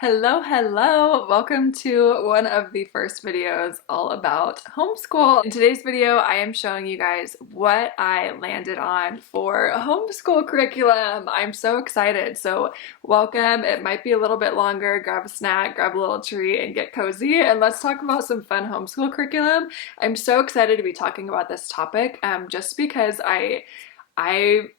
Hello, hello! Welcome to one of the first videos all about homeschool. In today's video, I am showing you guys what I landed on for a homeschool curriculum. I'm so excited. So welcome. It might be a little bit longer. Grab a snack, grab a little treat, and get cozy. And let's talk about some fun homeschool curriculum. I'm so excited to be talking about this topic just because I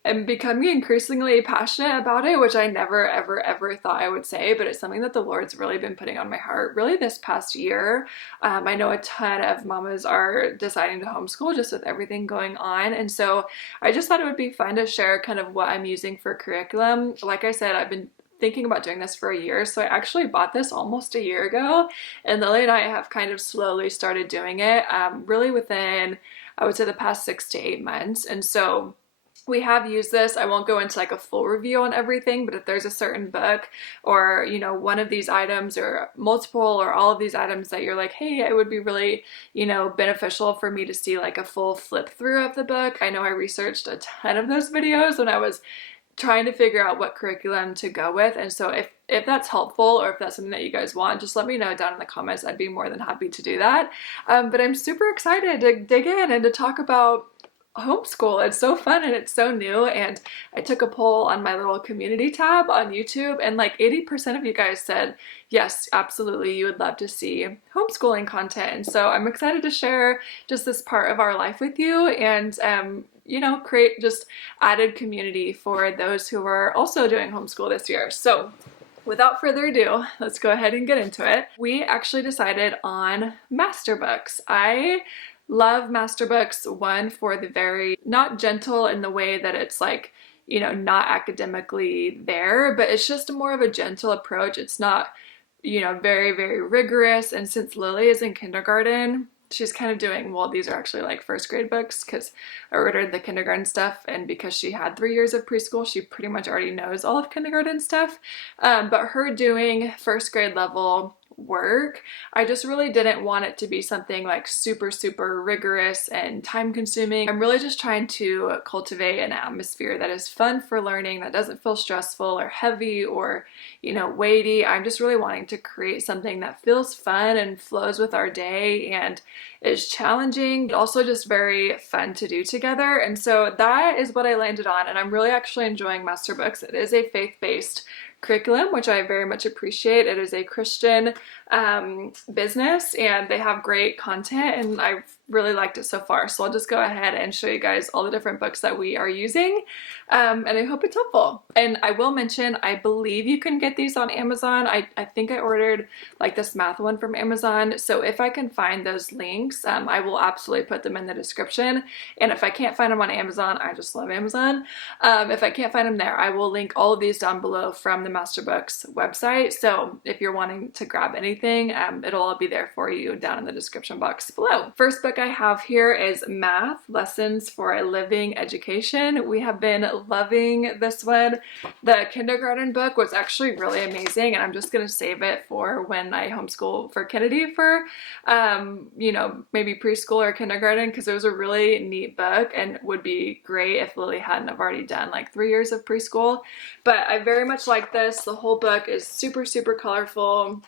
am becoming increasingly passionate about it, which I never, ever thought I would say, but it's something that the Lord's really been putting on my heart really this past year. I know a ton of mamas are deciding to homeschool just with everything going on. And so I just thought it would be fun to share kind of what I'm using for curriculum. Like I said, I've been thinking about doing this for a year. So I actually bought this almost a year ago, and Lily and I have kind of slowly started doing it really within, I would say, the past 6 to 8 months. And so we have used this. I won't go into like a full review on everything, but if there's a certain book or, one of these items or multiple or all of these items that you're like, hey, it would be really, beneficial for me to see like a full flip through of the book. I know I researched a ton of those videos when I was trying to figure out what curriculum to go with. And so if that's helpful or if that's something that you guys want, just let me know down in the comments. I'd be more than happy to do that. But I'm super excited to dig in and to talk about homeschool. It's so fun and it's so new, and I took a poll on my little community tab on YouTube, and like 80% of you guys said yes, absolutely, you would love to see homeschooling content. And so I'm excited to share just this part of our life with you and create just added community for those who are also doing homeschool this year. So without further ado, let's go ahead and get into it. We actually decided on Masterbooks. I love Masterbooks, one, for the very, not gentle in the way that it's like, not academically there, but it's just more of a gentle approach. It's not, very, very rigorous. And since Lily is in kindergarten, she's kind of doing, well, these are actually like first grade books because I ordered the kindergarten stuff, and because she had 3 years of preschool, she pretty much already knows all of kindergarten stuff. But her doing first grade level work, I just really didn't want it to be something like super, super rigorous and time consuming. I'm really just trying to cultivate an atmosphere that is fun for learning, that doesn't feel stressful or heavy or, weighty. I'm just really wanting to create something that feels fun and flows with our day and is challenging, but also just very fun to do together. And so that is what I landed on, and I'm really actually enjoying Masterbooks. It is a faith-based curriculum, which I very much appreciate. It is a Christian business, and they have great content, and I've really liked it so far. So I'll just go ahead and show you guys all the different books that we are using, and I hope it's helpful. And I will mention, I believe you can get these on Amazon. I think I ordered like this math one from Amazon, so if I can find those links, I will absolutely put them in the description. And if I can't find them on Amazon, I just love Amazon. If I can't find them there, I will link all of these down below from the Masterbooks website. So if you're wanting to grab anything, it'll all be there for you down in the description box below. First book I have here is Math Lessons for a Living Education. We have been loving this one. The kindergarten book was actually really amazing, and I'm just going to save it for when I homeschool for Kennedy for, maybe preschool or kindergarten, because it was a really neat book and would be great if Lily hadn't have already done like 3 years of preschool. But I very much like this. The whole book is super, super colorful.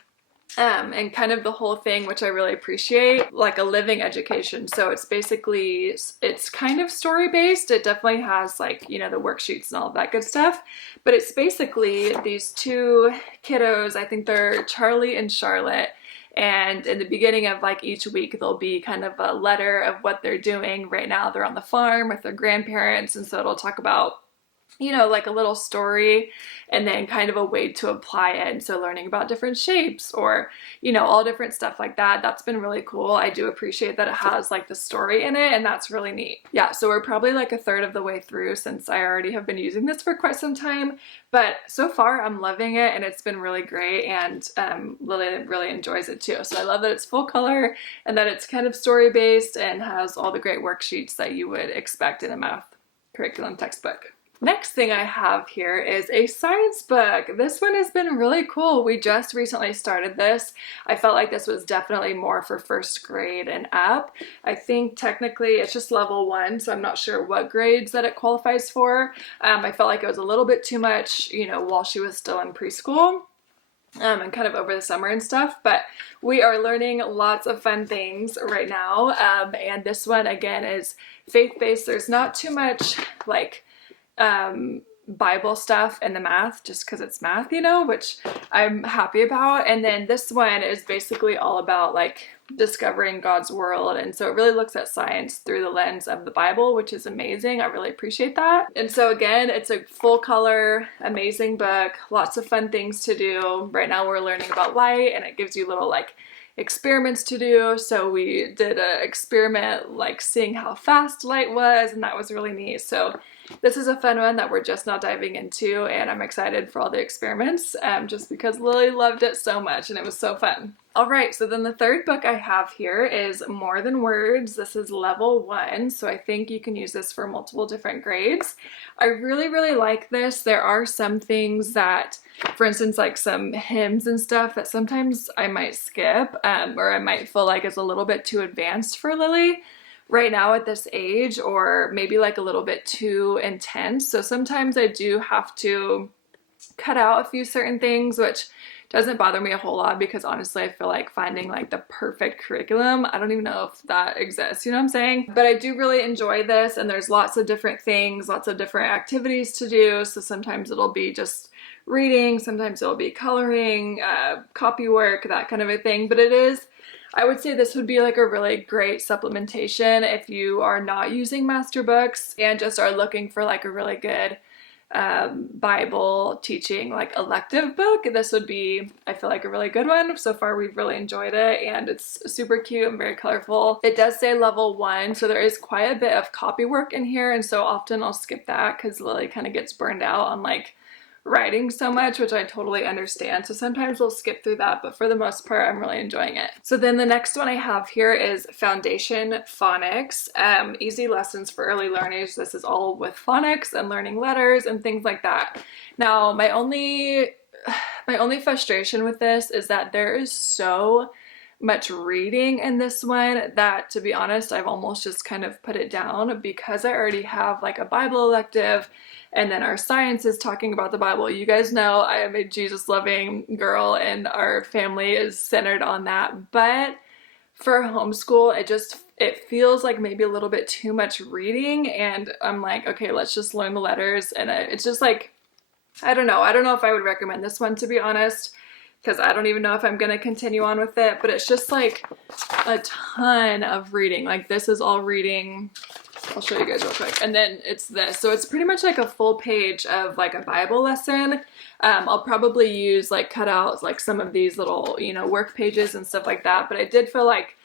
And kind of the whole thing, which I really appreciate, like a living education. So it's basically, it's kind of story based. It definitely has like, the worksheets and all of that good stuff. But it's basically these two kiddos, I think they're Charlie and Charlotte. And in the beginning of like each week, there'll be kind of a letter of what they're doing. Right now they're on the farm with their grandparents. And so it'll talk about, like a little story and then kind of a way to apply it. And so learning about different shapes or, all different stuff like that. That's been really cool. I do appreciate that it has like the story in it, and that's really neat. Yeah, so we're probably like a third of the way through since I already have been using this for quite some time. But so far I'm loving it, and it's been really great, and Lily really enjoys it too. So I love that it's full color and that it's kind of story based and has all the great worksheets that you would expect in a math curriculum textbook. Next thing I have here is a science book. This one has been really cool. We just recently started this. I felt like this was definitely more for first grade and up. I think technically it's just level 1, so I'm not sure what grades that it qualifies for. I felt like it was a little bit too much, while she was still in preschool. and kind of over the summer and stuff, but we are learning lots of fun things right now. And this one again is faith-based. There's not too much like Bible stuff in the math just because it's math, you know, which I'm happy about. And then this one is basically all about like discovering God's world, and so it really looks at science through the lens of the Bible, which is amazing. I really appreciate that. And so again, it's a full color, amazing book, lots of fun things to do. Right now we're learning about light, and it gives you little like experiments to do. So we did an experiment like seeing how fast light was, and that was really neat. So this is a fun one that we're just now diving into, and I'm excited for all the experiments just because Lily loved it so much and it was so fun. All right, so then the third book I have here is More Than Words. This is level 1, so I think you can use this for multiple different grades. I really, really like this. There are some things that, for instance, like some hymns and stuff that sometimes I might skip or I might feel like is a little bit too advanced for Lily right now at this age, or maybe like a little bit too intense. So sometimes I do have to cut out a few certain things, which doesn't bother me a whole lot because honestly I feel like finding like the perfect curriculum, I don't even know if that exists, you know what I'm saying? But I do really enjoy this, and there's lots of different things, lots of different activities to do. So sometimes it'll be just reading, sometimes it'll be coloring, copy work, that kind of a thing. But it is, I would say this would be like a really great supplementation if you are not using Masterbooks and just are looking for like a really good Bible teaching like elective book. This would be, I feel like, a really good one. So far we've really enjoyed it, and it's super cute and very colorful. It does say level 1, so there is quite a bit of copy work in here, and so often I'll skip that because Lily kind of gets burned out on like writing so much, which I totally understand. So sometimes we'll skip through that, but for the most part, I'm really enjoying it. So then the next one I have here is Foundation Phonics, easy lessons for early learners. This is all with phonics and learning letters and things like that. Now, my only frustration with this is that there is so much reading in this one that, to be honest, I've almost just kind of put it down because I already have like a Bible elective, and then our science is talking about the Bible. You guys know I am a Jesus-loving girl and our family is centered on that. But for homeschool, it feels like maybe a little bit too much reading, and I'm like, okay, let's just learn the letters. And it's just like, I don't know if I would recommend this one, to be honest, because I don't even know if I'm going to continue on with it. But it's just like a ton of reading. Like this is all reading. I'll show you guys real quick. And then it's this. So it's pretty much like a full page of like a Bible lesson. I'll probably use like cutouts, like some of these little, you know, work pages and stuff like that. But I did feel like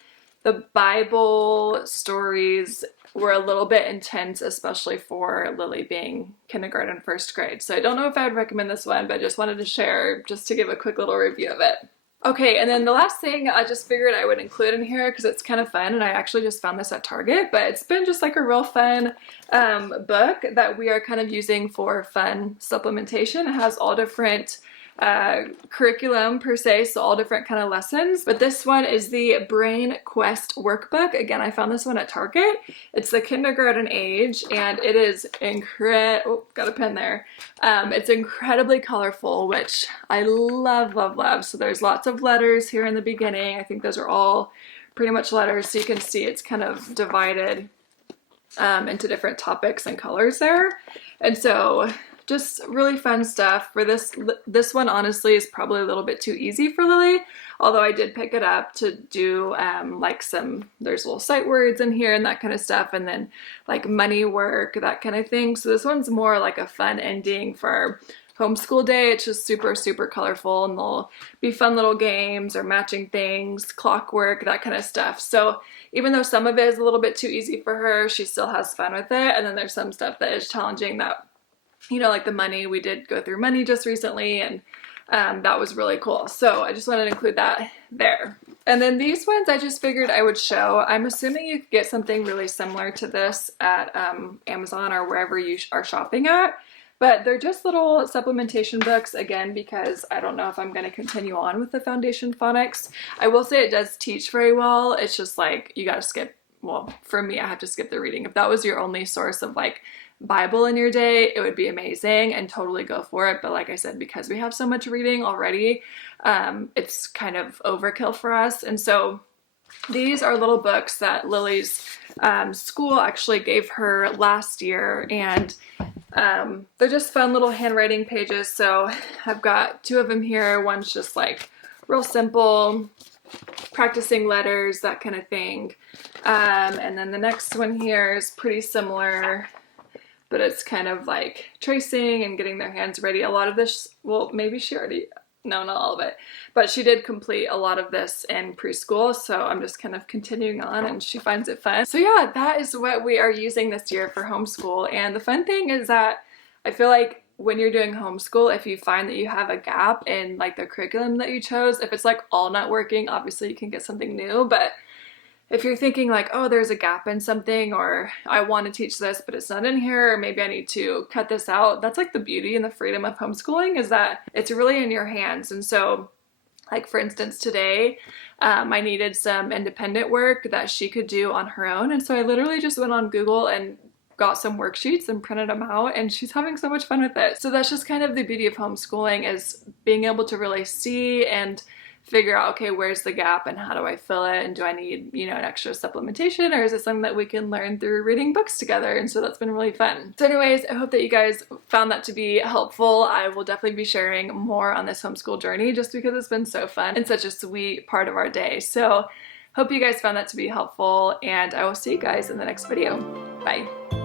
the Bible stories were a little bit intense, especially for Lily being kindergarten, 1st grade. So I don't know if I would recommend this one, but I just wanted to share just to give a quick little review of it. Okay, and then the last thing I just figured I would include in here because it's kind of fun, and I actually just found this at Target, but it's been just like a real fun book that we are kind of using for fun supplementation. It has all different curriculum per se, so all different kind of lessons. But this one is the Brain Quest workbook. Again, I found this one at Target. It's the kindergarten age, and it is got a pen there. It's incredibly colorful, which I love, love, love. So there's lots of letters here in the beginning. I think those are all pretty much letters. So you can see it's kind of divided into different topics and colors there. And so just really fun stuff. For this one honestly is probably a little bit too easy for Lily, although I did pick it up to do like there's little sight words in here and that kind of stuff, and then like money work, that kind of thing. So this one's more like a fun ending for homeschool day. It's just super, super colorful, and there'll be fun little games or matching things, clockwork, that kind of stuff. So even though some of it is a little bit too easy for her, she still has fun with it. And then there's some stuff that is challenging that, you know, like the money, we did go through money just recently, and that was really cool. So I just wanted to include that there. And then these ones I just figured I would show. I'm assuming you could get something really similar to this at Amazon or wherever you are shopping at. But they're just little supplementation books, again, because I don't know if I'm going to continue on with the Foundation Phonics. I will say it does teach very well. It's just like you got to skip, well, for me, I have to skip the reading. If that was your only source of like Bible in your day, it would be amazing and totally go for it. But like I said, because we have so much reading already, it's kind of overkill for us. And so these are little books that Lily's school actually gave her last year, and they're just fun little handwriting pages. So I've got 2 of them here. One's just like real simple, practicing letters, that kind of thing. And then the next one here is pretty similar, but it's kind of like tracing and getting their hands ready. A lot of this, well, maybe she already, no, not all of it, but she did complete a lot of this in preschool, so I'm just kind of continuing on and she finds it fun. So yeah, that is what we are using this year for homeschool. And the fun thing is that I feel like when you're doing homeschool, if you find that you have a gap in like the curriculum that you chose, if it's like all not working, obviously you can get something new. But if you're thinking like, oh, there's a gap in something, or I want to teach this, but it's not in here, or maybe I need to cut this out, that's like the beauty and the freedom of homeschooling, is that it's really in your hands. And so like for instance, today, I needed some independent work that she could do on her own. And so I literally just went on Google and got some worksheets and printed them out, and she's having so much fun with it. So that's just kind of the beauty of homeschooling, is being able to really see and figure out, okay, where's the gap and how do I fill it, and do I need, you know, an extra supplementation, or is it something that we can learn through reading books together? And so that's been really fun. So anyways, I hope that you guys found that to be helpful. I will definitely be sharing more on this homeschool journey just because it's been so fun and such a sweet part of our day. So hope you guys found that to be helpful, and I will see you guys in the next video. Bye.